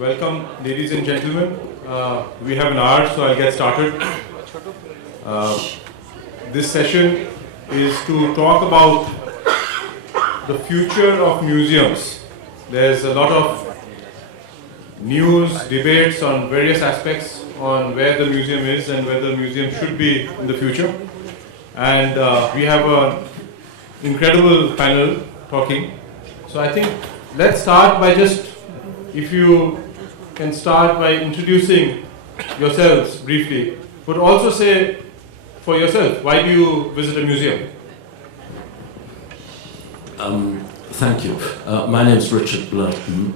Welcome, ladies and gentlemen. We have an hour, so I'll get started. This session is to talk about the future of museums. There's a lot of news, debates on various aspects on where the museum is and where the museum should be in the future. And we have an incredible panel talking. So I think let's start by if you can start by introducing yourselves briefly, but also say for yourself, why do you visit a museum? Thank you. My name is Richard Blurton,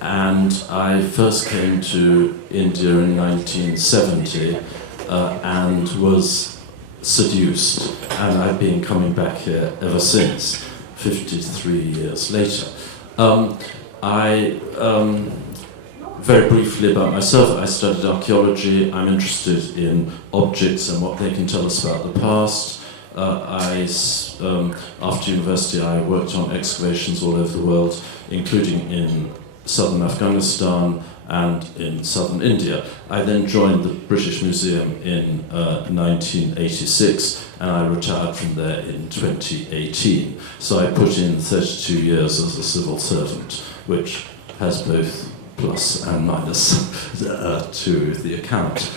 and I first came to India in 1970 and was seduced, and I've been coming back here ever since, 53 years later. Very briefly about myself, I studied archaeology. I'm interested in objects and what they can tell us about the past. After university, I worked on excavations all over the world, including in southern Afghanistan and in southern India. I then joined the British Museum in 1986, and I retired from there in 2018. So I put in 32 years as a civil servant, which has both plus and minus to the account.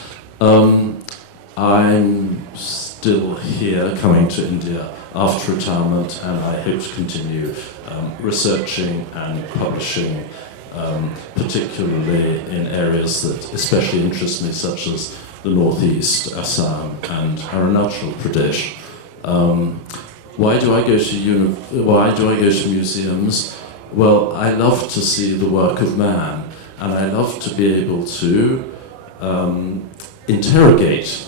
I'm still here, coming to India after retirement, and I hope to continue researching and publishing, particularly in areas that especially interest me, such as the Northeast, Assam, and Arunachal Pradesh. Why do I go to museums? Well, I love to see the work of man, and I love to be able to interrogate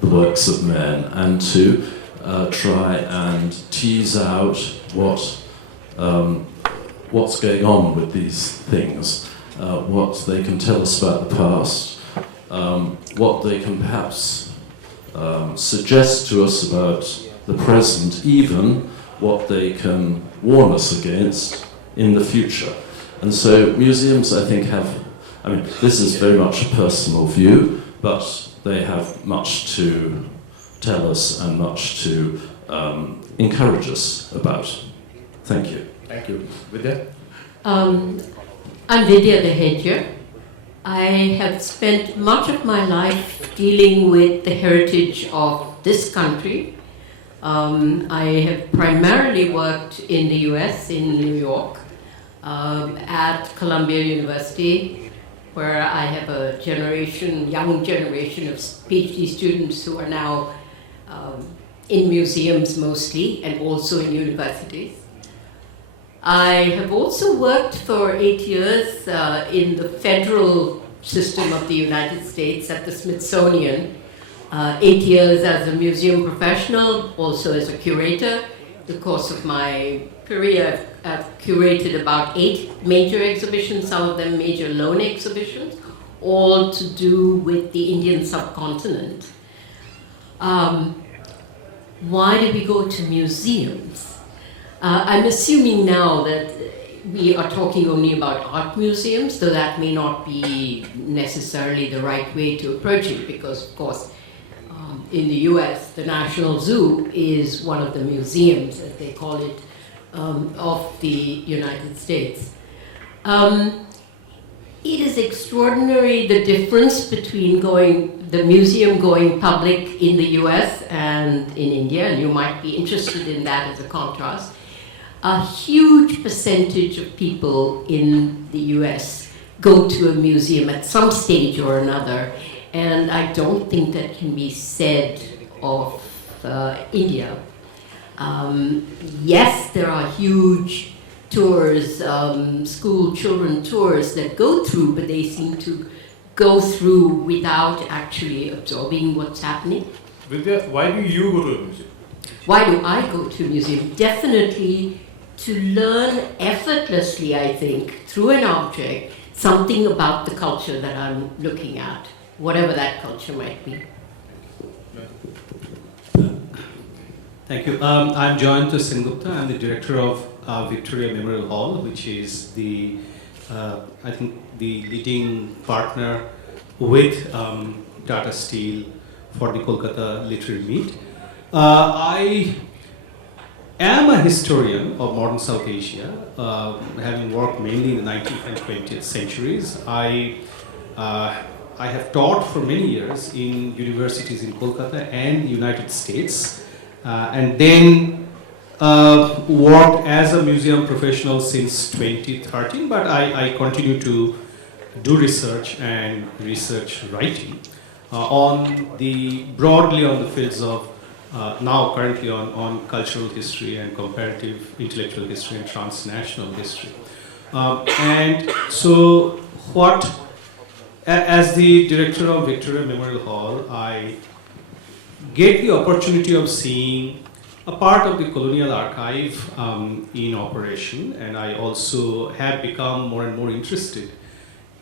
the works of men and to try and tease out what's going on with these things, what they can tell us about the past, what they can perhaps suggest to us about the present, even what they can warn us against in the future. And so museums, I think, this is very much a personal view, but they have much to tell us and much to encourage us about. Thank you. Thank you. Vidya? I'm Vidya Dehejia. I have spent much of my life dealing with the heritage of this country. I have primarily worked in the US, in New York, at Columbia University, where I have a young generation of PhD students who are now in museums mostly, and also in universities. I have also worked for 8 years in the federal system of the United States at the Smithsonian. 8 years as a museum professional, also as a curator. In the course of my career, I've curated about 8 major exhibitions, some of them major loan exhibitions, all to do with the Indian subcontinent. Why do we go to museums? I'm assuming now that we are talking only about art museums, though that may not be necessarily the right way to approach it, because, of course, in the US, the National Zoo is one of the museums, as they call it, of the United States. It is extraordinary, the difference between the museum going public in the US and in India, and you might be interested in that as a contrast. A huge percentage of people in the US go to a museum at some stage or another, and I don't think that can be said of India. Yes, there are huge tours, school children tours that go through, but they seem to go through without actually absorbing what's happening. Vidya, why do you go to a museum? Why do I go to a museum? Definitely to learn effortlessly, I think, through an object, something about the culture that I'm looking at, whatever that culture might be. Thank you. I'm Jayanta Sengupta. I'm the director of Victoria Memorial Hall, which is the I think the leading partner with Tata Steel for the Kolkata Literary Meet. I am a historian of modern South Asia, having worked mainly in the 19th and 20th centuries. I have taught for many years in universities in Kolkata and the United States, and then worked as a museum professional since 2013, but I continue to do research and research writing broadly on the fields of now currently on cultural history and comparative intellectual history and transnational history. And so as the director of Victoria Memorial Hall, I get the opportunity of seeing a part of the colonial archive in operation, and I also have become more and more interested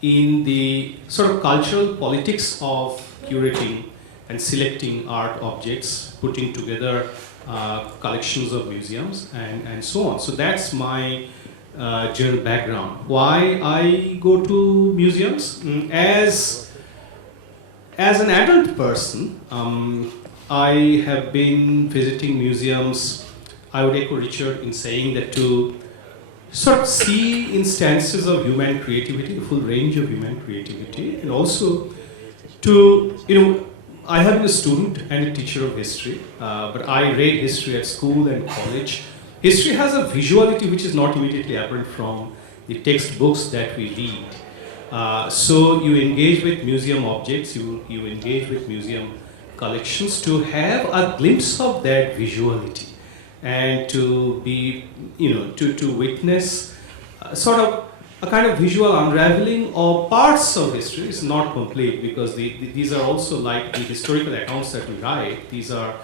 in the sort of cultural politics of curating and selecting art objects, putting together collections of museums, and so on. So that's my general background. Why I go to museums? As an adult person, I have been visiting museums. I would echo Richard in saying that to sort of see instances of human creativity, the full range of human creativity, and also to, I have been a student and a teacher of history, but I read history at school and college. History has a visuality which is not immediately apparent from the textbooks that we read. So you engage with museum objects, you engage with museum collections to have a glimpse of that visuality and to be, to witness sort of a kind of visual unraveling of parts of history. It's not complete because these are also like the historical accounts that we write. These are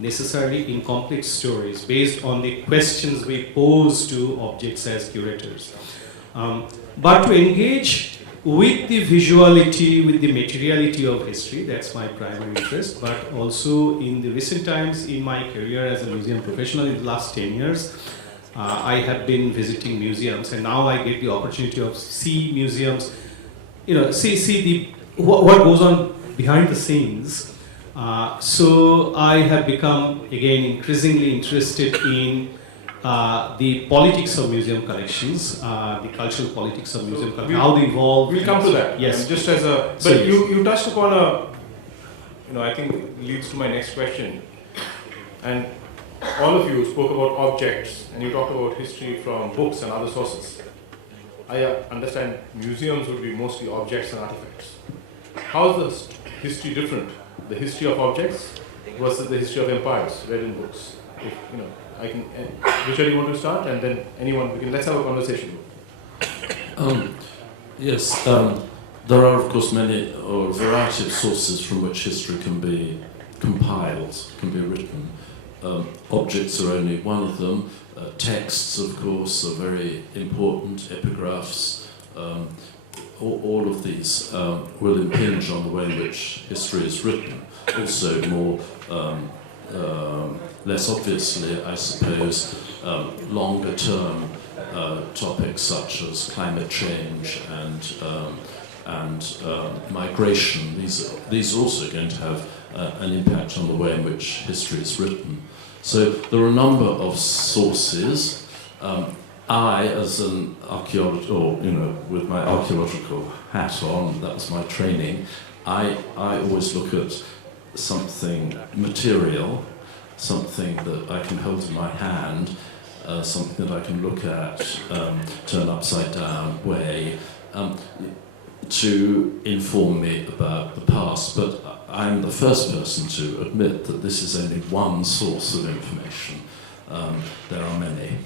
necessarily incomplete stories based on the questions we pose to objects as curators. But to engage with the visuality, with the materiality of history, that's my primary interest, but also in the recent times in my career as a museum professional in the last 10 years, I have been visiting museums, and now I get the opportunity of see museums, see what goes on behind the scenes. So I have become, again, increasingly interested in the politics of museum collections, the cultural politics of museum collections, how they evolve. We'll come to that. Yes. Just as a, So but yes. you touched upon I think leads to my next question. And all of you spoke about objects, and you talked about history from books and other sources. I understand museums would be mostly objects and artifacts. How is the history different? The history of objects versus the history of empires read in books? I can. Richard, you want to start, and then anyone. Let's have a conversation. Yes, there are of course many or a variety of sources from which history can be compiled, can be written. Objects are only one of them. Texts, of course, are very important. Epigraphs. All of these will impinge on the way in which history is written. Also, more less obviously, I suppose, longer-term topics such as climate change and migration. These are also going to have an impact on the way in which history is written. So there are a number of sources. I, as an archaeologist, or with my archaeological hat on, that was my training, I always look at something material, something that I can hold in my hand, something that I can look at, turn upside down, weigh, to inform me about the past. But I'm the first person to admit that this is only one source of information. There are many.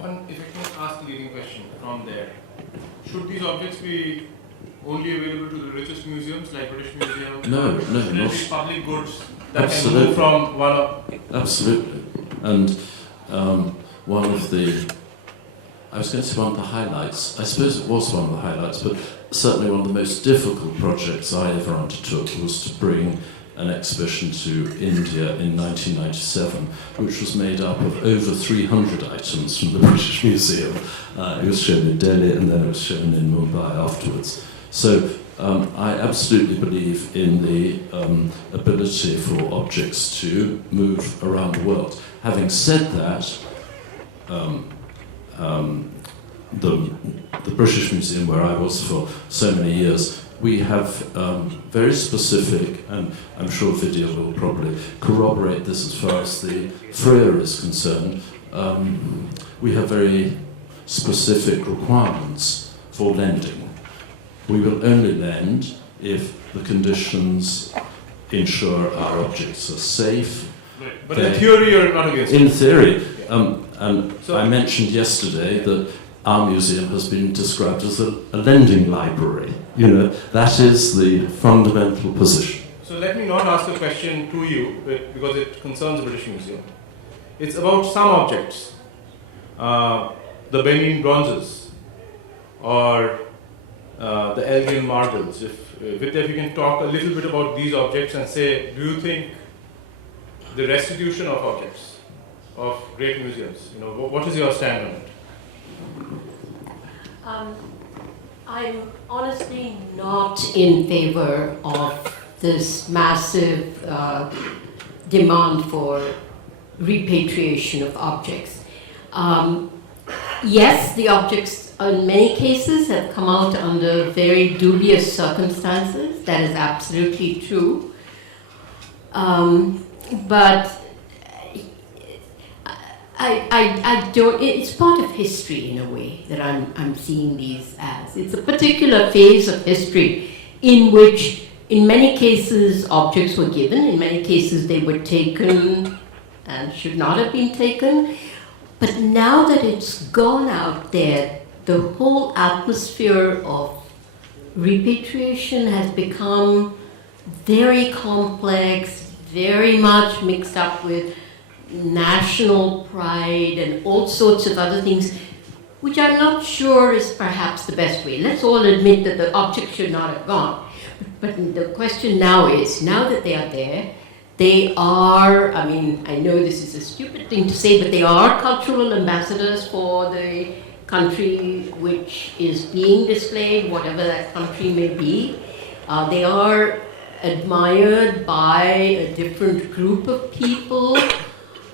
If I can ask the leading question from there, should these objects be only available to the richest museums like British Museum? No, should there not. be public goods that Absolutely. can move from one of... Absolutely. And one of the highlights, I suppose it was one of the highlights, but certainly one of the most difficult projects I ever undertook was to bring an exhibition to India in 1997, which was made up of over 300 items from the British Museum. It was shown in Delhi and then it was shown in Mumbai afterwards. So I absolutely believe in the ability for objects to move around the world. Having said that, the British Museum, where I was for so many years, we have very specific, and I'm sure Vidya will probably corroborate this as far as the Freer is concerned, we have very specific requirements for lending. We will only lend if the conditions ensure our objects are safe. But in theory, you're not against it. In theory. And So- I mentioned yesterday that our museum has been described as a lending library. You know, that is the fundamental position. So let me not ask a question to you because it concerns the British Museum. It's about some objects, the Benin bronzes or the Elgin marbles. Vidya, if you can talk a little bit about these objects and say, do you think the restitution of objects of great museums, you know, what is your stand on it? I'm honestly not in favor of this massive demand for repatriation of objects. Yes, the objects in many cases have come out under very dubious circumstances. That is absolutely true. But I don't, it's part of history in a way that I'm seeing these as. It's a particular phase of history in which in many cases objects were given, in many cases they were taken and should not have been taken. But now that it's gone out there, the whole atmosphere of repatriation has become very complex, very much mixed up with national pride and all sorts of other things, which I'm not sure is perhaps the best way. Let's all admit that the object should not have gone. But the question now is, now that they are there, they are, I mean, I know this is a stupid thing to say, but they are cultural ambassadors for the country which is being displayed, whatever that country may be. They are admired by a different group of people.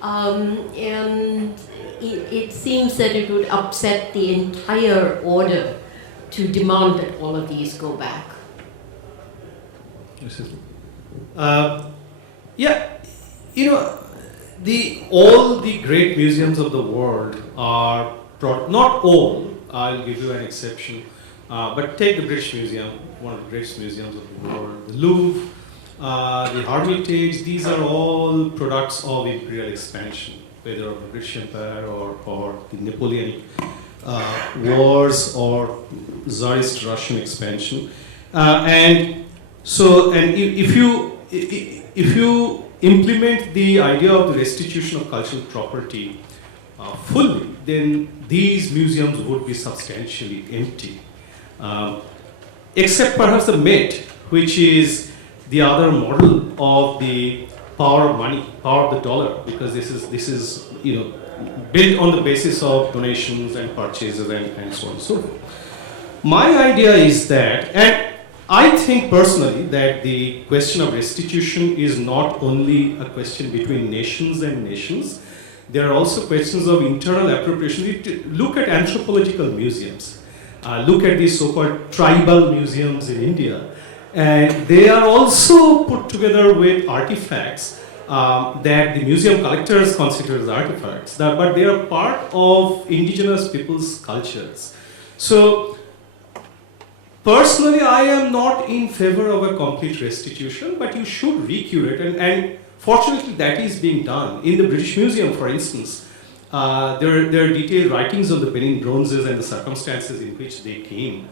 And it seems that it would upset the entire order to demand that all of these go back. Yeah, you know, all the great museums of the world are, not all, I'll give you an exception, but take the British Museum, one of the greatest museums of the world, the Louvre, the Hermitage, these are all products of imperial expansion, whether of the British Empire or the Napoleonic wars or Tsarist Russian expansion. And if you implement the idea of the restitution of cultural property fully, then these museums would be substantially empty. Except perhaps the Met, which is the other model of the power of money, power of the dollar, because this is you know, built on the basis of donations and purchases and so on and so forth. My idea is that, and I think personally that the question of restitution is not only a question between nations and nations. There are also questions of internal appropriation. Look at anthropological museums. Look at these so-called tribal museums in India. And they are also put together with artifacts that the museum collectors consider as artifacts, but they are part of indigenous people's cultures. So, personally, I am not in favor of a complete restitution, but you should recurate, and fortunately that is being done. In the British Museum, for instance, there are detailed writings on the Benin bronzes and the circumstances in which they came.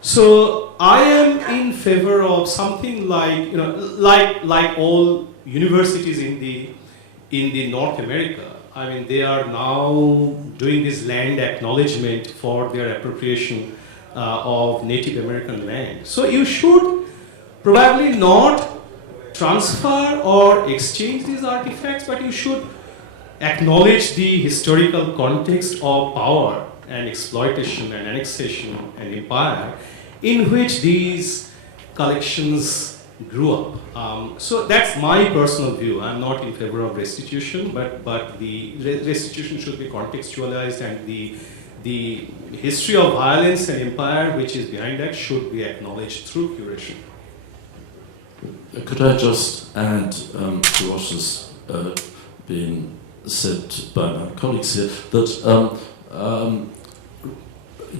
So I am in favor of something like, you know, like all universities in the North America. I mean, they are now doing this land acknowledgement for their appropriation of Native American land. So you should probably not transfer or exchange these artifacts, but you should acknowledge the historical context of power and exploitation and annexation and empire in which these collections grew up. So that's my personal view. I'm not in favor of restitution, but the restitution should be contextualized, and the history of violence and empire which is behind that should be acknowledged through curation. Could I just add to what has been said by my colleagues here, that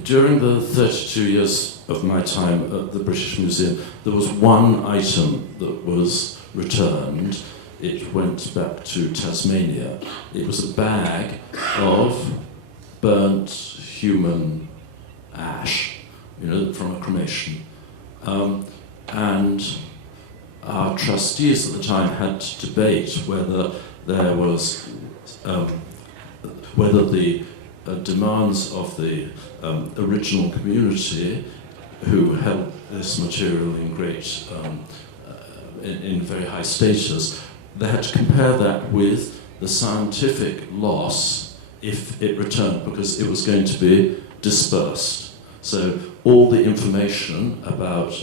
during the 32 years of my time at the British Museum, there was one item that was returned. It went back to Tasmania. It was a bag of burnt human ash, from a cremation. And our trustees at the time had to debate whether there was, whether the demands of the original community who held this material in great, in very high status, they had to compare that with the scientific loss if it returned, because it was going to be dispersed. So all the information about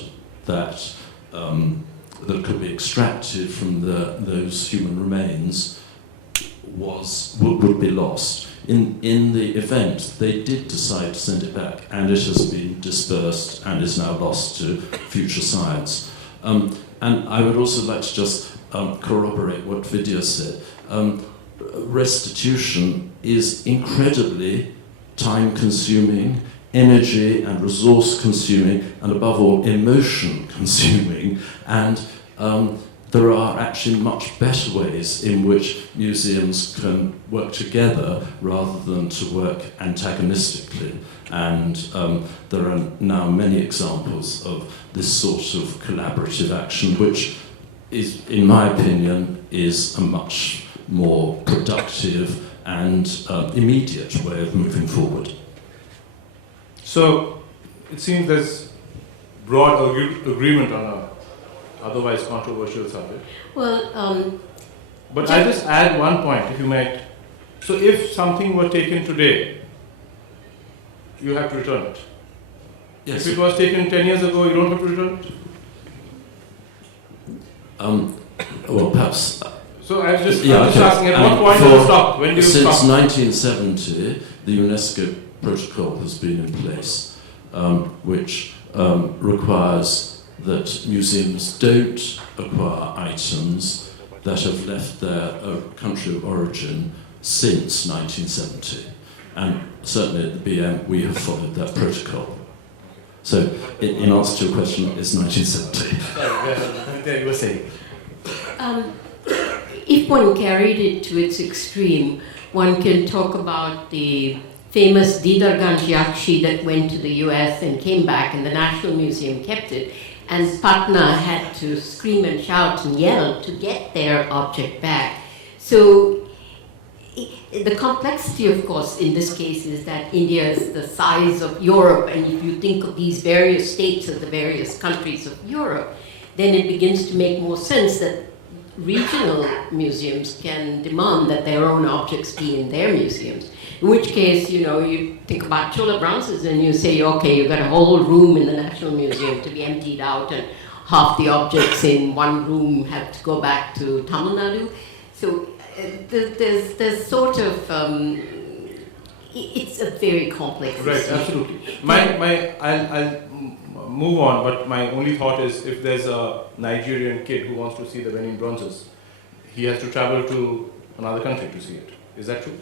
that that could be extracted from those human remains would be lost. In the event, they did decide to send it back, and it has been dispersed and is now lost to future science. And I would also like to just corroborate what Vidya said. Restitution is incredibly time-consuming, energy and resource-consuming, and above all, emotion-consuming. And there are actually much better ways in which museums can work together rather than to work antagonistically. And there are now many examples of this sort of collaborative action, which is, in my opinion, is a much more productive and immediate way of moving forward. So it seems there's broad agreement on a otherwise controversial subject. Well, but I'll just add one point, if you might. So if something were taken today, you have to return it. Yes. If it was taken 10 years ago, you don't have to return it? Well, perhaps. So I'm just Okay. asking, at what point do you stop? When do you Since stop? 1970, the UNESCO protocol has been in place, which requires that museums don't acquire items that have left their country of origin since 1970. And certainly at the BM, we have followed that protocol. So, in answer to your question, it's 1970. There you were saying. if one carried it to its extreme, one can talk about the famous Didar Ganjiakshi that went to the US and came back, and the National Museum kept it. And Patna had to scream and shout and yell to get their object back. So the complexity, of course, in this case is that India is the size of Europe, and if you think of these various states as the various countries of Europe, then it begins to make more sense that regional museums can demand that their own objects be in their museums. In which case, you think about Chola bronzes and you say, okay, you've got a whole room in the National Museum to be emptied out, and half the objects in one room have to go back to Tamil Nadu. So there's sort of, it's a very complex Right, issue. absolutely. I'll move on, but my only thought is if there's a Nigerian kid who wants to see the Benin bronzes, he has to travel to another country to see it. Is that true?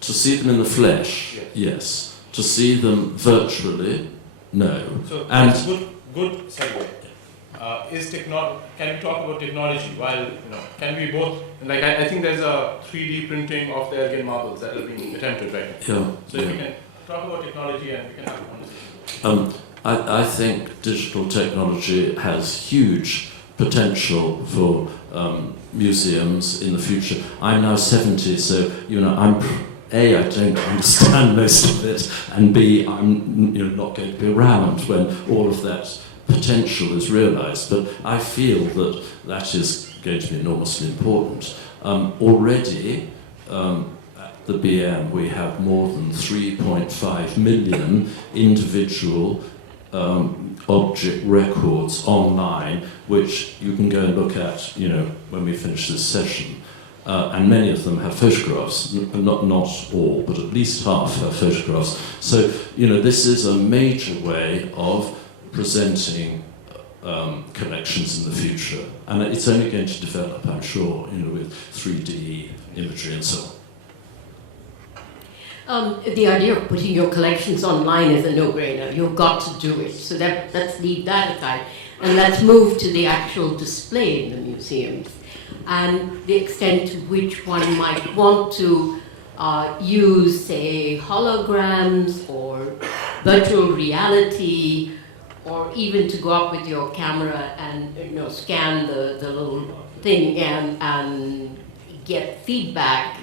To see them in the flesh, yes. To see them virtually, no. So And that's good segue. Can we talk about technology while, can we both, like I think there's a 3D printing of the Elgin marbles that are being attempted right now. yeah, So if we can talk about technology and we can have a conversation. I think digital technology has huge potential for museums in the future. I'm now 70, so A, I don't understand most of it, and B, I'm not going to be around when all of that potential is realised. But I feel that that is going to be enormously important. Already, at the BM, we have more than 3.5 million individual object records online, which you can go and look at, when we finish this session. And many of them have photographs, not all, but at least half have photographs. So, this is a major way of presenting collections in the future. And it's only going to develop, I'm sure, with 3D imagery and so on. The idea of putting your collections online is a no-brainer. You've got to do it. So let's leave that aside. And let's move to the actual display in the museums and the extent to which one might want to use, say, holograms or virtual reality, or even to go up with your camera and scan the little thing and get feedback.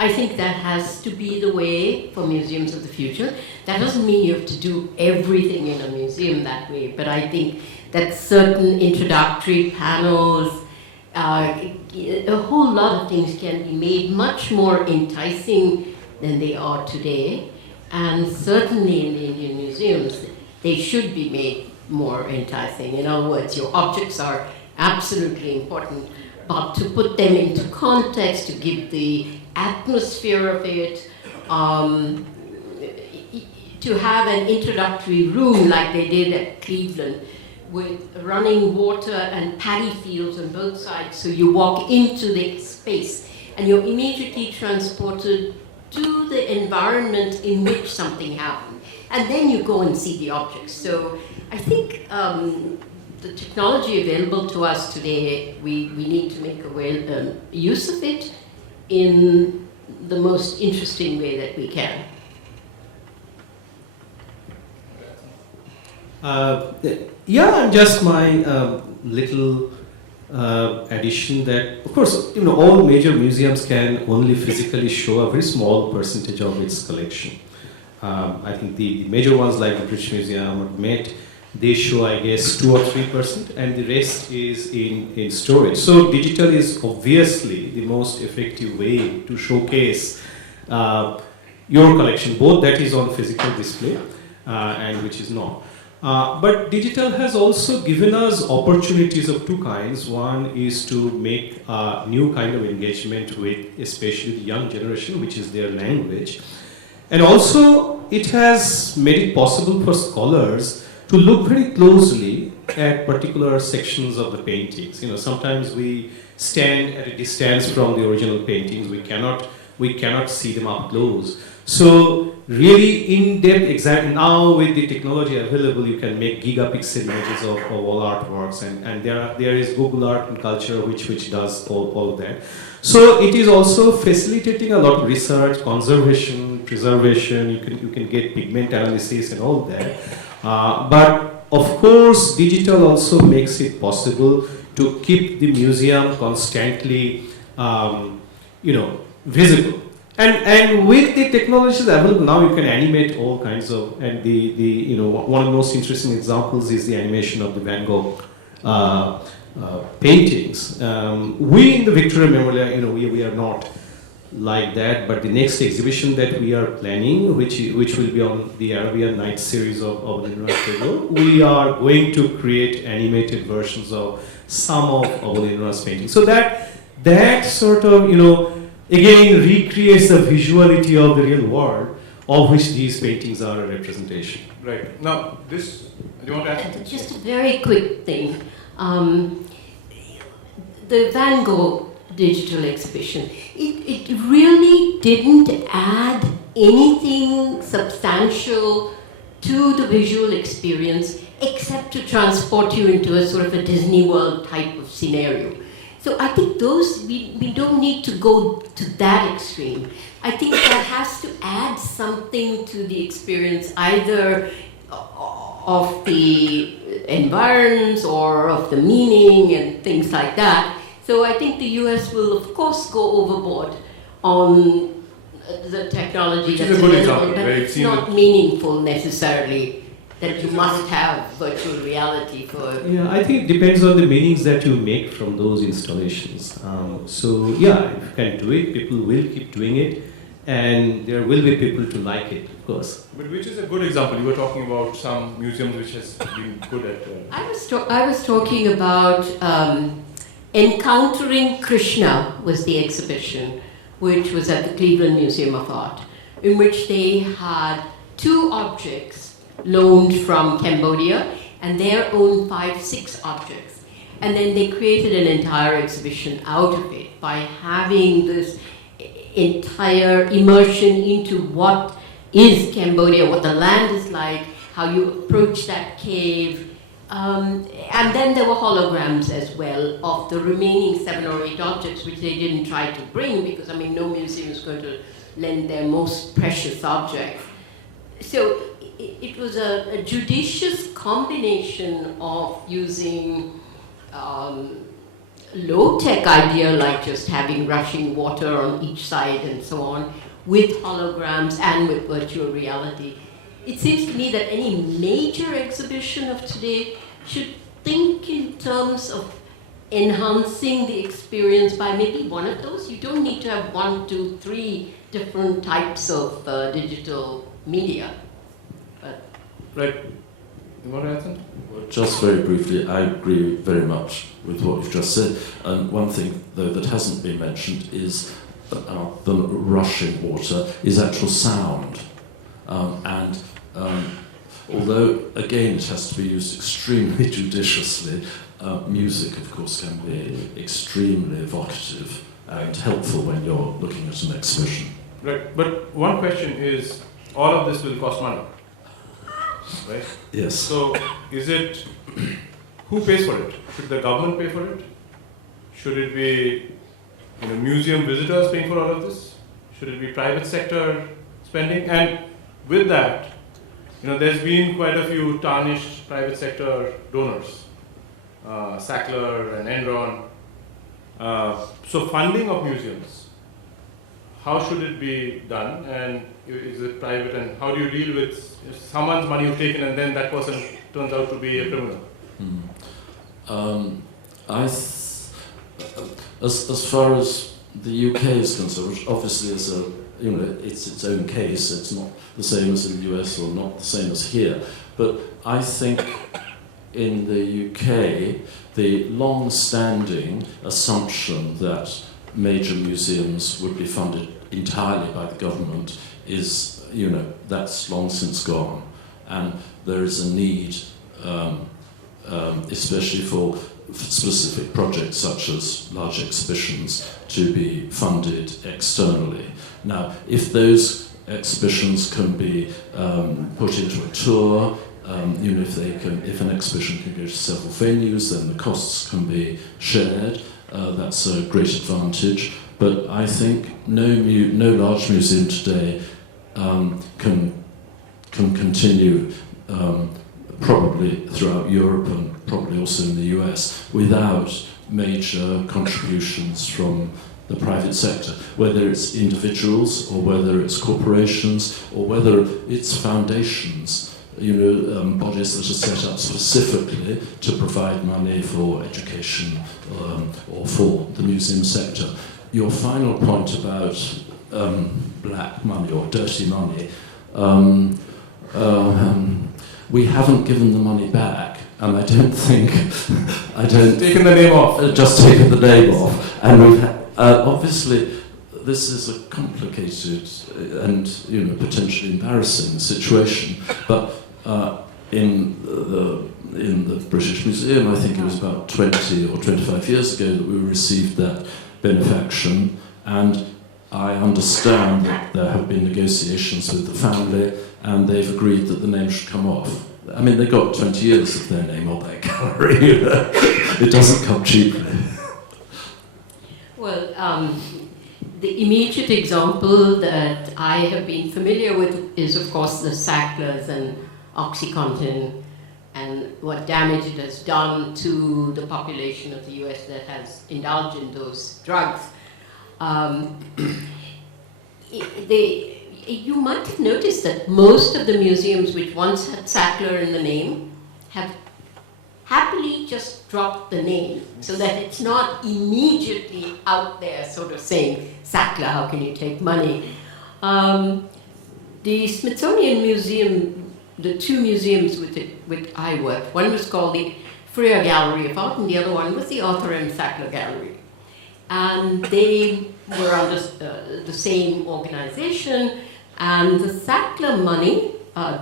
I think that has to be the way for museums of the future. That doesn't mean you have to do everything in a museum that way, but I think that certain introductory panels, a whole lot of things can be made much more enticing than they are today. And certainly in the Indian museums, they should be made more enticing. In other words, your objects are absolutely important, but to put them into context, to give the atmosphere of it, to have an introductory room like they did at Cleveland with running water and paddy fields on both sides, so you walk into the space and you're immediately transported to the environment in which something happened, and then you go and see the objects. So I think the technology available to us today, we need to make use of it in the most interesting way that we can. And just my little addition that, of course, all major museums can only physically show a very small percentage of its collection. I think the major ones like the British Museum or Met, they show, I guess, 2 or 3%, and the rest is in storage. So digital is obviously the most effective way to showcase your collection, both that is on physical display and which is not. But digital has also given us opportunities of two kinds. One is to make a new kind of engagement with especially the young generation, which is their language. And also it has made it possible for scholars to look very closely at particular sections of the paintings. Sometimes we stand at a distance from the original paintings. We cannot see them up close. So really in-depth now with the technology available, you can make gigapixel images of all artworks, and there is Google Art and Culture which does all of that. So it is also facilitating a lot of research, conservation, preservation. You can get pigment analysis and all that. But of course, digital also makes it possible to keep the museum constantly, visible. And with the technologies available now, you can animate all kinds of, and one of the most interesting examples is the animation of the Van Gogh paintings. We in the Victoria Memorial, we are not like that, but the next exhibition that we are planning, which will be on the Arabian Nights series of Abhinandan's, we are going to create animated versions of some of Abhinandan's paintings. So that sort of, again recreates the visuality of the real world, of which these paintings are a representation. Right. Now, do you want to add something? Just a very quick thing. The Van Gogh digital exhibition, it really didn't add anything substantial to the visual experience except to transport you into a sort of a Disney World type of scenario. So I think we don't need to go to that extreme. I think that has to add something to the experience, either of the environs or of the meaning and things like that. So I think the US will, of course, go overboard on the technology that's available, but it's not meaningful necessarily that you must have virtual reality for. Yeah, I think it depends on the meanings that you make from those installations. So yeah, if you can do it, people will keep doing it, and there will be people to like it, of course. But which is a good example? You were talking about some museums which has been good at. I was talking about Encountering Krishna was the exhibition, which was at the Cleveland Museum of Art, in which they had 2 objects loaned from Cambodia and their own 5-6 objects. And then they created an entire exhibition out of it by having this entire immersion into what is Cambodia, what the land is like, how you approach that cave. And then there were holograms as well of the remaining 7 or 8 objects, which they didn't try to bring because, I mean, no museum is going to lend their most precious objects. So it was a judicious combination of using low-tech idea like just having rushing water on each side and so on, with holograms and with virtual reality. It seems to me that any major exhibition of today should think in terms of enhancing the experience by maybe one of those. You don't need to have 1, 2, 3 different types of digital media. But Right. You want to add something? Well, just very briefly, I agree very much with what you've just said. And one thing, though, that hasn't been mentioned is the rushing water is actual sound. Although, again, it has to be used extremely judiciously, music, of course, can be extremely evocative and helpful when you're looking at an exhibition. Right. But one question is, all of this will cost money, right? Yes. So, is it, who pays for it? Should the government pay for it? Should it be, museum visitors paying for all of this? Should it be private sector spending? And with that, there's been quite a few tarnished private sector donors, Sackler and Enron. So funding of museums, how should it be done, and is it private, and how do you deal with if someone's money is taken and then that person turns out to be a criminal? As far as the UK is concerned, which obviously is it's its own case, it's not the same as in the US or not the same as here, but I think in the UK, the long-standing assumption that major museums would be funded entirely by the government is, that's long since gone. And there is a need, especially for specific projects such as large exhibitions, to be funded externally. Now, if those exhibitions can be put into a tour, if an exhibition can go to several venues, then the costs can be shared. That's a great advantage. But I think no large museum today can continue probably throughout Europe and probably also in the US without major contributions from the private sector, whether it's individuals or whether it's corporations or whether it's foundations, bodies that are set up specifically to provide money for education or for the museum sector. Your final point about black money or dirty money, we haven't given the money back, and I don't think Taken the name off. Just taken the name off, and we've obviously this is a complicated and potentially embarrassing situation, but in the British Museum, I think it was about 20 or 25 years ago that we received that benefaction, and I understand that there have been negotiations with the family, and they've agreed that the name should come off. I mean, they got 20 years of their name on their gallery. It doesn't come cheaply. Well, the immediate example that I have been familiar with is, of course, the Sacklers and OxyContin, and what damage it has done to the population of the US that has indulged in those drugs. you might have noticed that most of the museums which once had Sackler in the name have happily just dropped the name so that it's not immediately out there sort of saying, Sackler, how can you take money? The Smithsonian Museum, the two museums with I worked, one was called the Freer Gallery of Art and the other one was the Arthur M. Sackler Gallery. And they were under the same organization, and the Sackler money,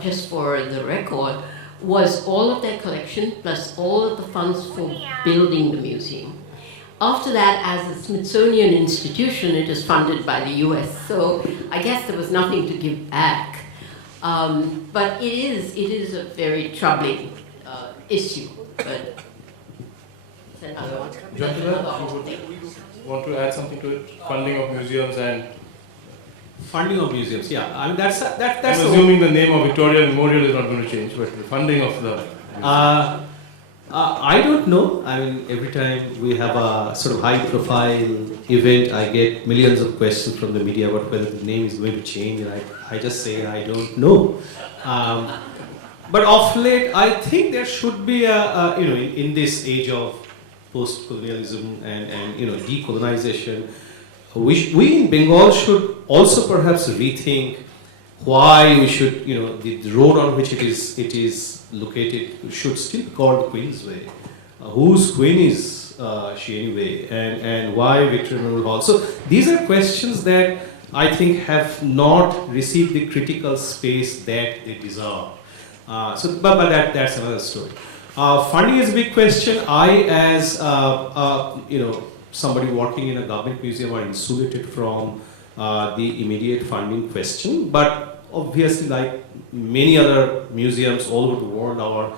just for the record, was all of their collection plus all of the funds for building the museum. After that, as a Smithsonian institution, it is funded by the US, so I guess there was nothing to give back. But it is a very troubling issue. But want to add something to it? Funding of museums and... Funding of museums, yeah. I mean, that's I'm assuming the name of Victoria Memorial is not going to change, but the funding of the... I don't know. I mean, every time we have a sort of high-profile event, I get millions of questions from the media about whether the name is going to change, and I just say I don't know. But of late, I think there should be in this age of post-colonialism and decolonization, we in Bengal should also perhaps rethink why we should, the road on which it is located should still be called Queensway. Whose queen is she anyway, and why Victoria Memorial Hall? So these are questions that I think have not received the critical space that they deserve. But that's another story. Funding is a big question. I, as somebody working in a government museum, are insulated from the immediate funding question. But obviously, like many other museums all over the world, our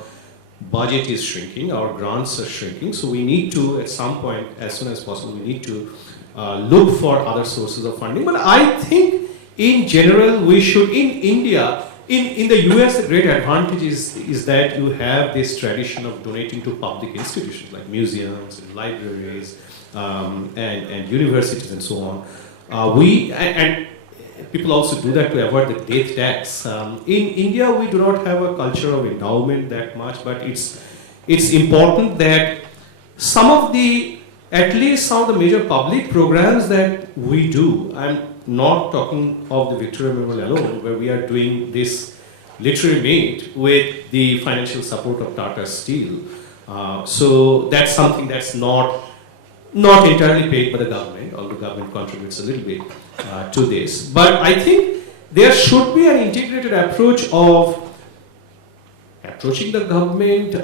budget is shrinking, our grants are shrinking. So we need to, at some point, as soon as possible, we need to look for other sources of funding. But I think, in general, we should, in India, in the US, the great advantage is that you have this tradition of donating to public institutions like museums and libraries and universities and so on. And people also do that to avoid the death tax. In India, we do not have a culture of endowment that much, but it's important that at least some of the major public programs that we do, I'm not talking of the Victoria Memorial alone, where we are doing this literary meet with the financial support of Tata Steel. So that's something that's not entirely paid by the government, although the government contributes a little bit to this. But I think there should be an integrated approach of approaching the government,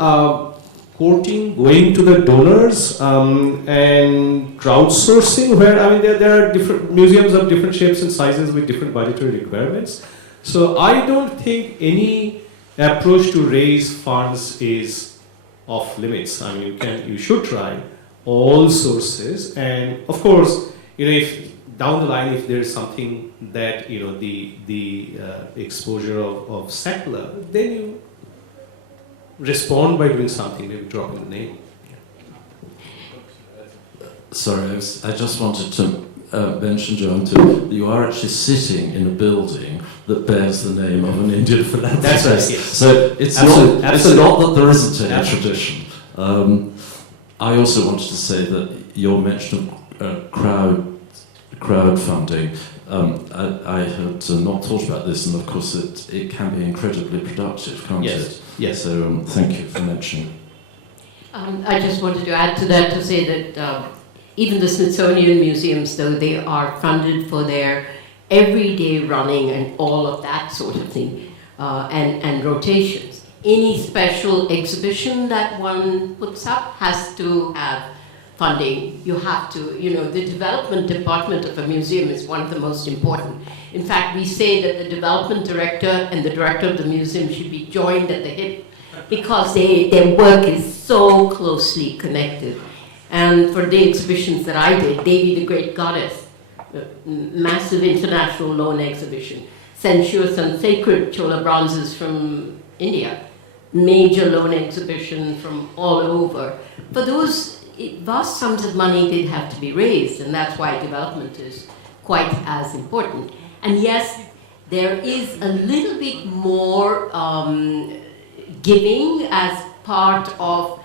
courting, going to the donors, and crowdsourcing, where, I mean, there are different museums of different shapes and sizes with different budgetary requirements. So I don't think any approach to raise funds is off limits. I mean, you should try all sources, and of course, if down the line, if there is something that the exposure of Sackler, then you respond by doing something, maybe dropping the name. Sorry, I just wanted to mention, Jayanta, you are actually sitting in a building that bears the name of an Indian philanthropist. That's right, yes. So it's not that there isn't any tradition. I also wanted to say that your mention of crowdfunding, I had not thought about this, and of course it can be incredibly productive, can't it? Yes. So thank you for mentioning. I just wanted to add to that to say that even the Smithsonian museums, though they are funded for their everyday running and all of that sort of thing, and rotations, any special exhibition that one puts up has to have funding. You have to, the development department of a museum is one of the most important. In fact, we say that the development director and the director of the museum should be joined at the hip because their work is so closely connected. And for the exhibitions that I did, Devi the Great Goddess, massive international loan exhibition, sensuous and sacred Chola bronzes from India, major loan exhibition from all over. For those vast sums of money did have to be raised, and that's why development is quite as important. And yes, there is a little bit more giving as part of,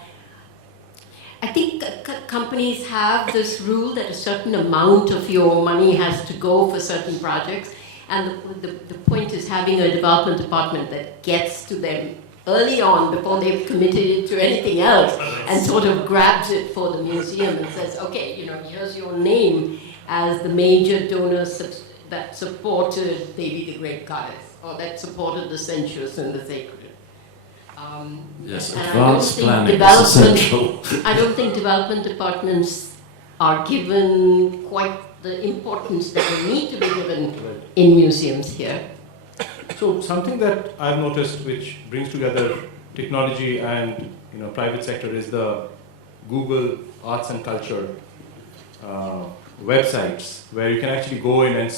I think companies have this rule that a certain amount of your money has to go for certain projects, and the point is having a development department that gets to them early on before they've committed it to anything else and sort of grabs it for the museum and says, okay, here's your name as the major donor that supported Devi the Great Goddess, or that supported the sensuous and the sacred. Yes, and advanced planning is essential. I don't think development departments are given quite the importance that they need to be given in museums here. So something that I've noticed which brings together technology and private sector is the Google Arts and Culture websites, where you can actually go in and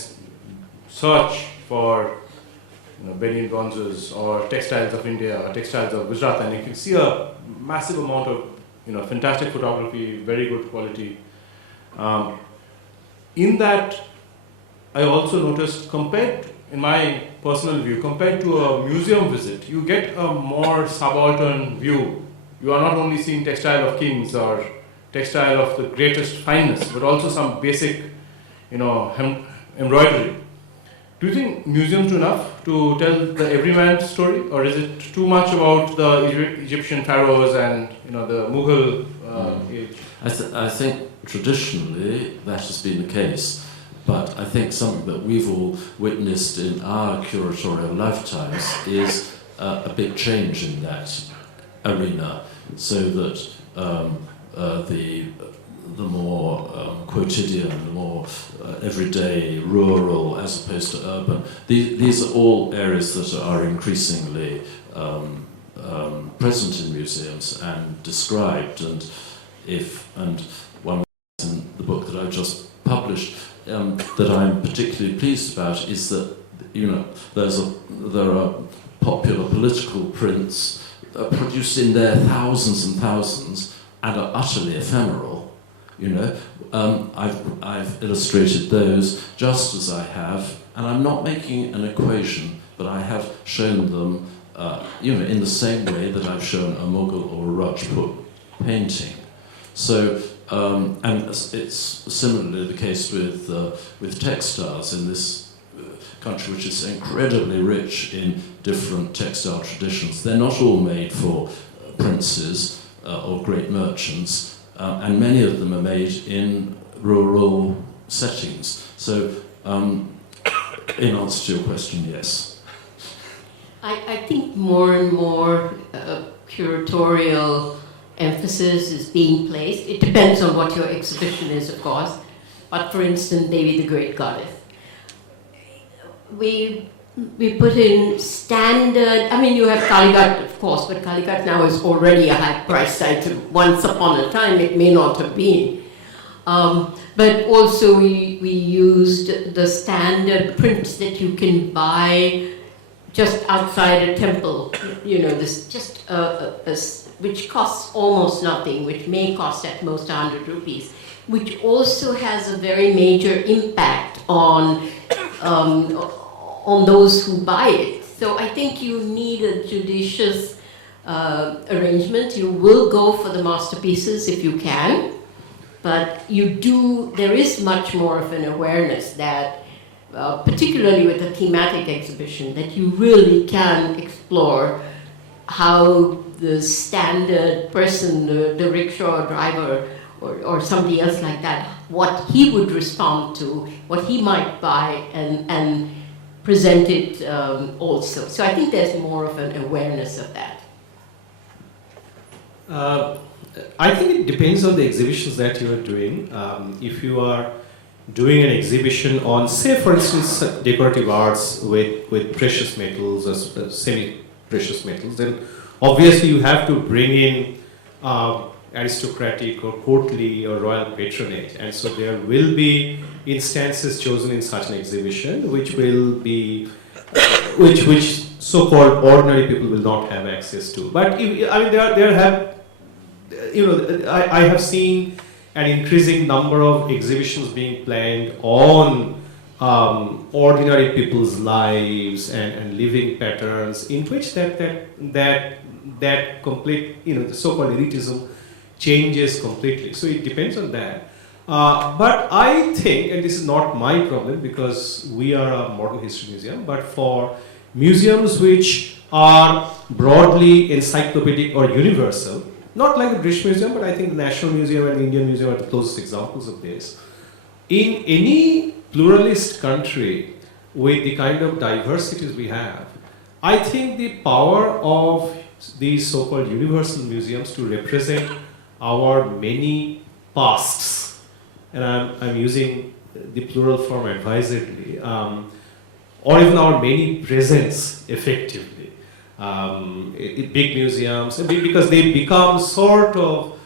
search for Benny and bronzes or textiles of India or textiles of Gujarat, and you can see a massive amount of fantastic photography, very good quality. In that, I also noticed, in my personal view, compared to a museum visit, you get a more subaltern view. You are not only seeing textile of kings or textile of the greatest fineness, but also some basic, embroidery. Do you think museums do enough to tell the everyman story, or is it too much about the Egyptian pharaohs and the Mughal age? I think traditionally that has been the case, but I think something that we've all witnessed in our curatorial lifetimes is a big change in that arena, so that the more quotidian, the more everyday, rural, as opposed to urban. These are all areas that are increasingly present in museums and described. And one in the book that I've just published that I'm particularly pleased about is that there are popular political prints produced in their thousands and thousands and are utterly ephemeral. I've illustrated those just as I have, and I'm not making an equation, but I have shown them, in the same way that I've shown a Mughal or a Rajput painting. So, and it's similarly the case with textiles in this country, which is incredibly rich in different textile traditions. They're not all made for princes or great merchants. And many of them are made in rural settings. So, in answer to your question, yes. I think more and more curatorial emphasis is being placed. It depends on what your exhibition is, of course. But for instance, Devi the Great Goddess. We put in standard, you have Kalighat, of course, but Kalighat now is already a high-priced item. Once upon a time, it may not have been. But also we used the standard prints that you can buy just outside a temple, this just which costs almost nothing, which may cost at most 100 rupees, which also has a very major impact on those who buy it. So I think you need a judicious arrangement. You will go for the masterpieces if you can, but there is much more of an awareness that, particularly with a thematic exhibition, that you really can explore how the standard person, the rickshaw driver or somebody else like that, what he would respond to, what he might buy, and present it also. So I think there's more of an awareness of that. I think it depends on the exhibitions that you are doing. If you are doing an exhibition on, say for instance, decorative arts with precious metals or semi-precious metals, then obviously you have to bring in aristocratic or courtly or royal patronage, and so there will be instances chosen in such an exhibition which will be which so-called ordinary people will not have access to. But I have seen an increasing number of exhibitions being planned on ordinary people's lives and living patterns, in which that complete, the so-called elitism changes completely. So it depends on that. But I think, and this is not my problem because we are a modern history museum, but for museums which are broadly encyclopedic or universal, not like the British Museum, but I think the National Museum and the Indian Museum are the closest examples of this. In any pluralist country with the kind of diversities we have, I think the power of these so-called universal museums to represent our many pasts, and I'm using the plural form advisedly, or even our many presents effectively. Big museums, because they become sort of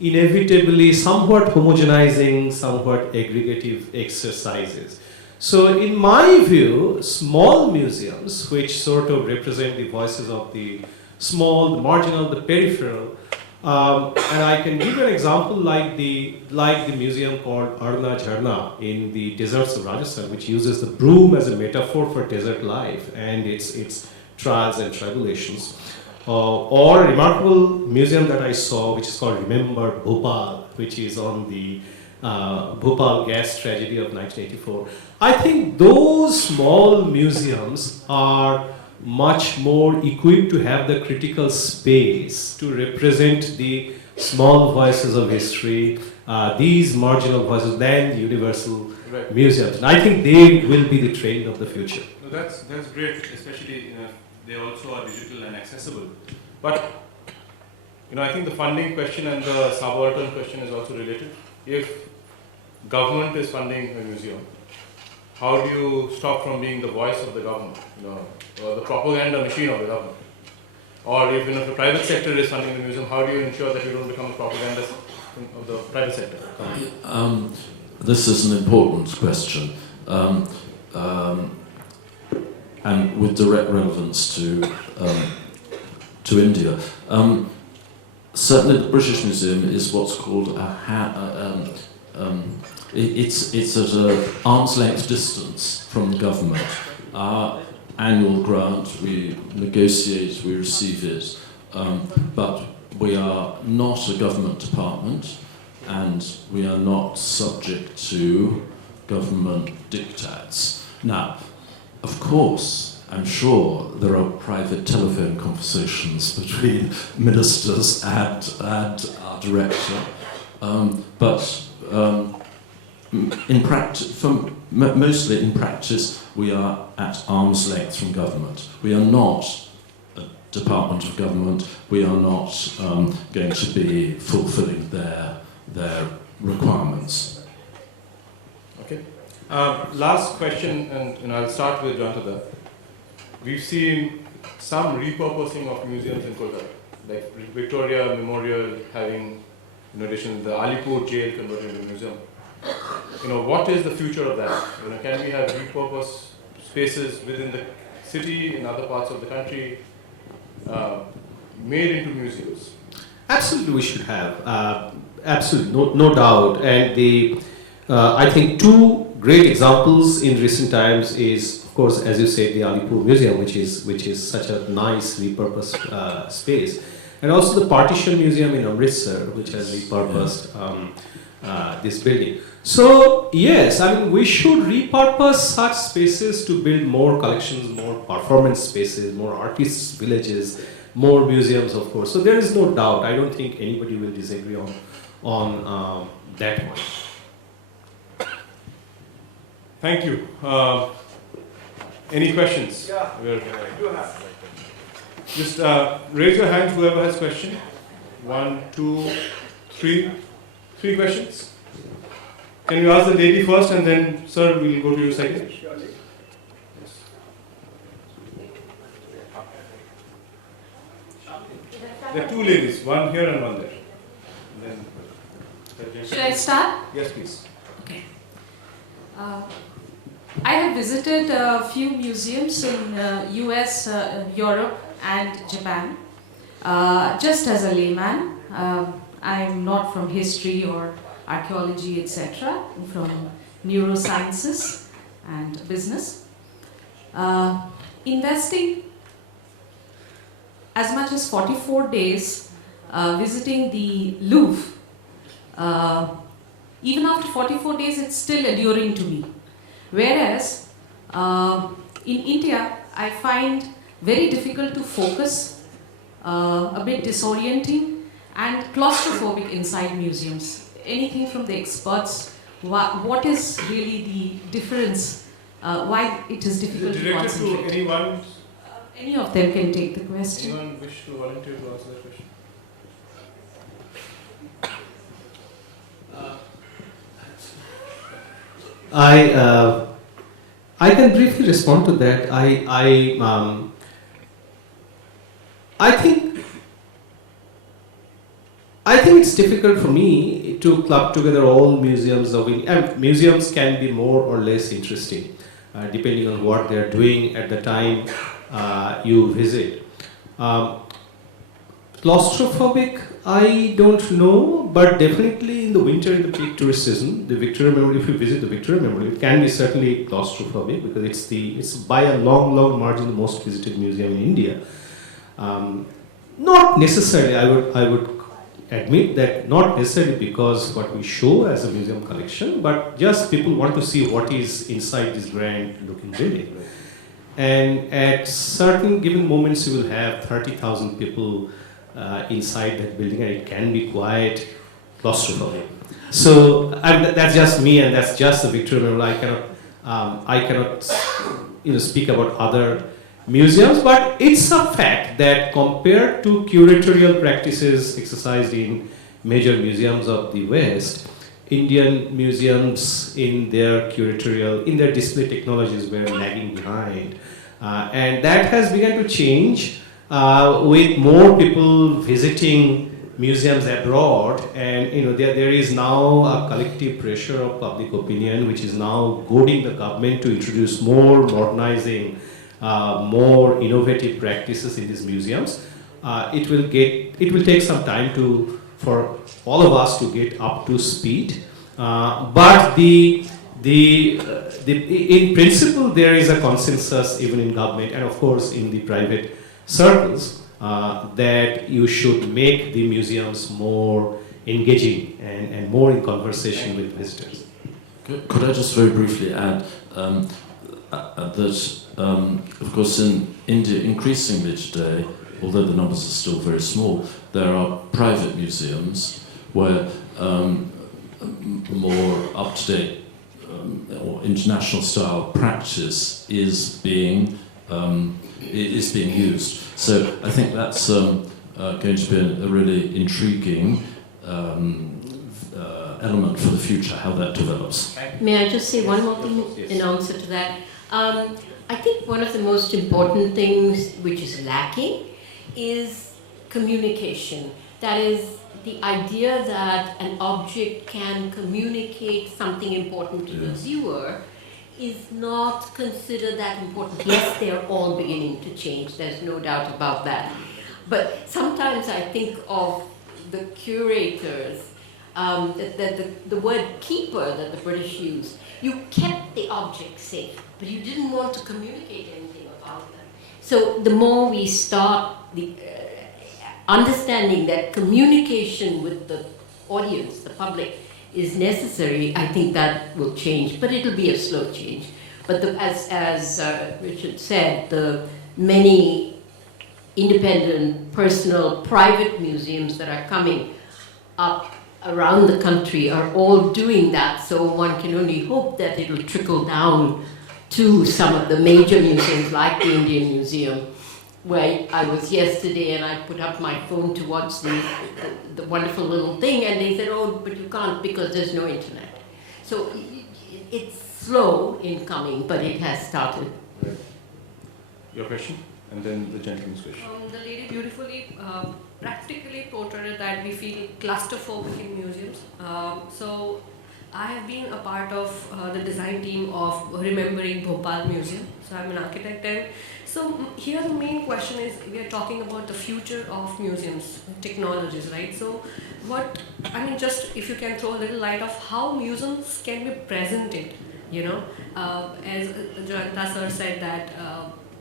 inevitably somewhat homogenizing, somewhat aggregative exercises. So in my view, small museums, which sort of represent the voices of the small, the marginal, the peripheral, and I can give you an example like the museum called Arna Jharna in the deserts of Rajasthan, which uses the broom as a metaphor for desert life and its trials and tribulations. Or a remarkable museum that I saw, which is called Remember Bhopal, which is on the Bhopal gas tragedy of 1984. I think those small museums are much more equipped to have the critical space to represent the small voices of history, these marginal voices, than the universal museums. And I think they will be the trend of the future. No, that's great, especially they also are digital and accessible. But I think the funding question and the subaltern question is also related. If government is funding a museum, how do you stop from being the voice of the government, or the propaganda machine of the government? Or if the private sector is funding the museum, how do you ensure that you don't become a propagandist of the private sector? This is an important question, and with direct relevance to India. Certainly, the British Museum is what's called it's at an arm's length distance from the government. Our annual grant, we negotiate, we receive it, but we are not a government department, and we are not subject to government diktats. Now, of course, I'm sure there are private telephone conversations between ministers and our director, but mostly in practice, we are at arm's length from government. We are not a department of government. We are not going to be fulfilling their requirements. Okay. Last question, and I'll start with Jayanta. We've seen some repurposing of museums in Kolkata, like Victoria Memorial having, in addition, the Alipur jail converted into a museum. What is the future of that? Can we have repurposed spaces within the city, in other parts of the country, made into museums? Absolutely, we should have. Absolutely, no doubt. And I think two great examples in recent times is, of course, as you said, the Alipur Museum, which is such a nice repurposed space, and also the Partition Museum in Amritsar, which has repurposed this building. So yes, we should repurpose such spaces to build more collections, more performance spaces, more artists' villages, more museums, of course. So there is no doubt. I don't think anybody will disagree on that one. Thank you. Any questions? Yeah, I do have. Just raise your hands, whoever has question. 1, 2, 3. 3 questions. Can you ask the lady first, and then, sir, we'll go to you second. There are 2 ladies, one here and one there. And then, should I start? Yes, please. Okay. I have visited a few museums in US, Europe and Japan. Just as a layman, I'm not from history or archaeology, etc. I'm from neurosciences. and business. Investing as much as 44 days visiting the Louvre, even after 44 days it's still alluring to me. Whereas in India I find very difficult to focus, a bit disorienting and claustrophobic inside museums. Anything from the experts, what is really the difference, why it is difficult to Directed concentrate? to anyone? Any of them can take the question. Anyone wish to volunteer to answer that question? I can briefly respond to that. I think it's difficult for me to club together all museums of India. Museums can be more or less interesting, depending on what they're doing at the time you visit. Claustrophobic, I don't know, but definitely in the winter, in the peak tourist season, the Victoria Memorial, if you visit the Victoria Memorial, it can be certainly claustrophobic because it's by a long margin the most visited museum in India. Not necessarily, I would admit that not necessarily because what we show as a museum collection, but just people want to see what is inside this grand looking building. And at certain given moments you will have 30,000 people inside that building, and it can be quite claustrophobic. So that's just me, and that's just the Victoria Memorial. I cannot speak about other museums, but it's a fact that compared to curatorial practices exercised in major museums of the West, Indian museums in their curatorial, in their display technologies were lagging behind. And that has begun to change with more people visiting museums abroad, and there is now a collective pressure of public opinion which is now goading the government to introduce more modernizing, more innovative practices in these museums. It will take some time for all of us to get up to speed, but in principle there is a consensus even in government and of course in the private circles that you should make the museums more engaging and more in conversation with visitors. Could I just very briefly add that, of course, in India, increasingly today, although the numbers are still very small, there are private museums where more up-to-date or international style practice is being used. So I think that's going to be a really intriguing element for the future, how that develops. May I just say one more thing in answer to that? I think one of the most important things which is lacking is communication. That is, the idea that an object can communicate something important to the viewer is not considered that important. Yes, they're all beginning to change, there's no doubt about that. But sometimes I think of the curators, the word keeper that the British use. You kept the object safe, but you didn't want to communicate anything about them. So the more we start the understanding that communication with the audience, the public, is necessary, I think that will change, but it'll be a slow change. But as Richard said, the many independent, personal, private museums that are coming up around the country are all doing that, so one can only hope that it'll trickle down to some of the major museums like the Indian Museum, where I was yesterday and I put up my phone to watch the wonderful little thing, and they said, oh, but you can't because there's no internet. So it's slow in coming, but it has started. Your question? And then the gentleman's question. The lady beautifully practically portrayed that we feel claustrophobic in museums. So I have been a part of the design team of Remembering Bhopal Museum. So I'm an architect, and so here the main question is, we are talking about the future of museums, technologies, right? So just if you can throw a little light of how museums can be presented you know. As Jayanta sir said that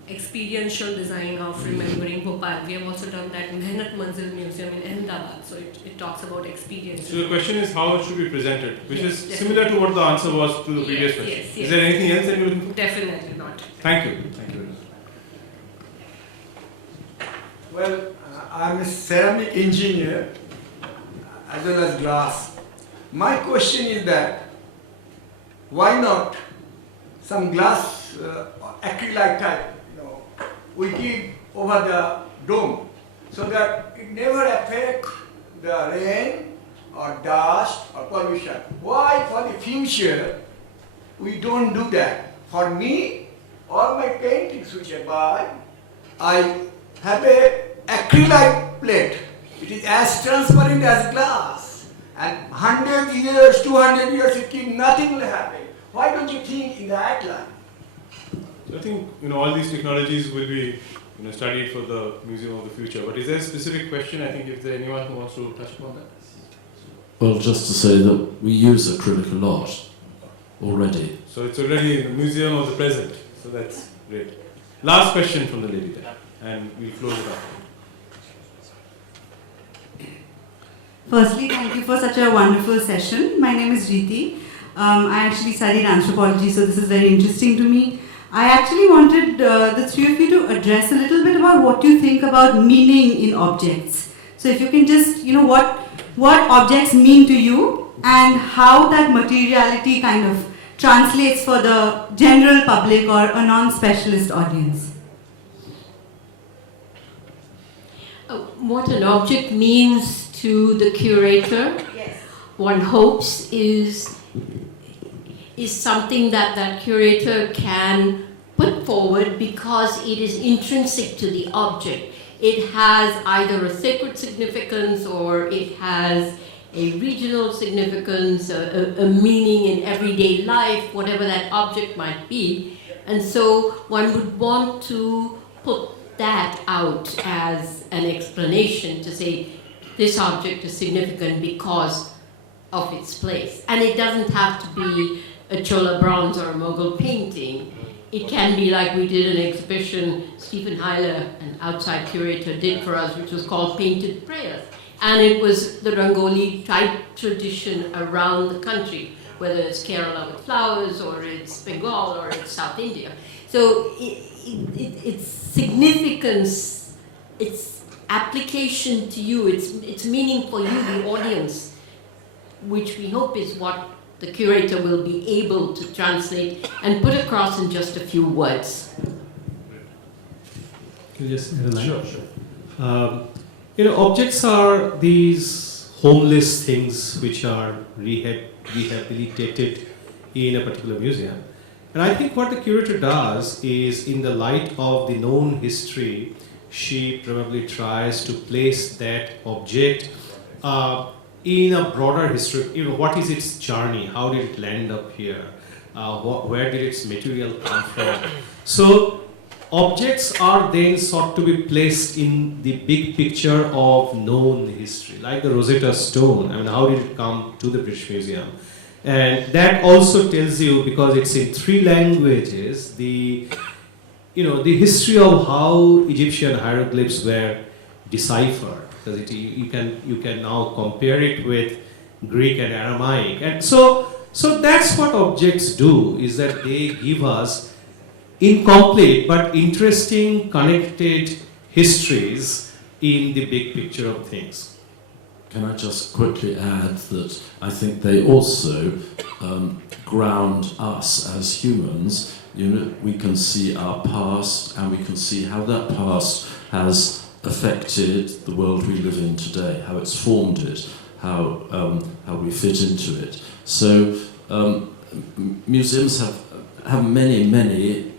experiential design of remembering Bhopal. We have also done that Mehnat Manzil Museum in Ahmedabad. So it talks about experience. So the question is how it should be presented, which Yes, is definitely. similar to what the answer was to the previous question. Yes, Is there anything else that you're looking for? Definitely not. Thank you. Thank you very much. Well, I'm a ceramic engineer as well as glass. My question is that why not some glass acrylite type, we keep over the dome so that it never affects the rain or dust or pollution. Why for the future we don't do that? For me, all my paintings which I buy, I have a acrylite plate. It is as transparent as glass. And 100 years, 200 years, it keep nothing will happen. Why don't you think in that line? So I think all these technologies will be studied for the Museum of the Future. But is there a specific question? I think if there anyone who wants to touch upon that. Well, just to say that we use acrylic a lot already. So it's already in the Museum of the Present. So that's great. Last question from the lady there, and we'll close it up. Firstly, thank you for such a wonderful session. My name is Riti. I actually studied anthropology, so this is very interesting to me. I actually wanted the three of you to address a little bit about what you think about meaning in objects. So if you can just, what objects mean to you and how that materiality kind of translates for the general public or a non-specialist audience. What an object means to the curator, Yes. one hopes is something that curator can put forward because it is intrinsic to the object. It has either a sacred significance or it has a regional significance, a meaning in everyday life, whatever that object might be. And so one would want to put that out as an explanation to say this object is significant because of its place. And it doesn't have to be a Chola bronze or a Mughal painting. It can be like we did an exhibition Stephen Heiler, an outside curator, did for us, which was called Painted Prayers. And it was the Rangoli type tradition around the country, whether it's Kerala with flowers or it's Bengal or it's South India. So its significance, its application to you, its meaning for you, the audience, which we hope is what the curator will be able to translate and put across in just a few words. Can you just add a line? Sure. Objects are these homeless things which are rehabilitated in a particular museum. And I think what the curator does is, in the light of the known history, she probably tries to place that object in a broader history. What is its journey? How did it land up here? Where did its material come from? So objects are then sought to be placed in the big picture of known history, like the Rosetta Stone. How did it come to the British Museum? And that also tells you, because it's in 3 languages, the history of how Egyptian hieroglyphs were deciphered. Because you can now compare it with Greek and Aramaic, and so that's what objects do, is that they give us incomplete but interesting connected histories in the big picture of things. Can I just quickly add that I think they also ground us as humans. We can see our past and we can see how that past has affected the world we live in today, how it's formed it, how we fit into it. So museums have many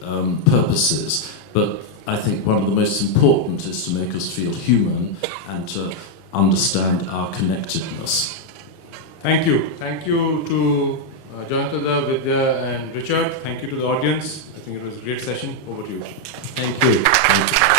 purposes, but I think one of the most important is to make us feel human and to understand our connectedness. Thank you. Thank you to Jayanta, Vidya and Richard. Thank you to the audience. I think it was a great session. Over to you. Thank you. Thank you.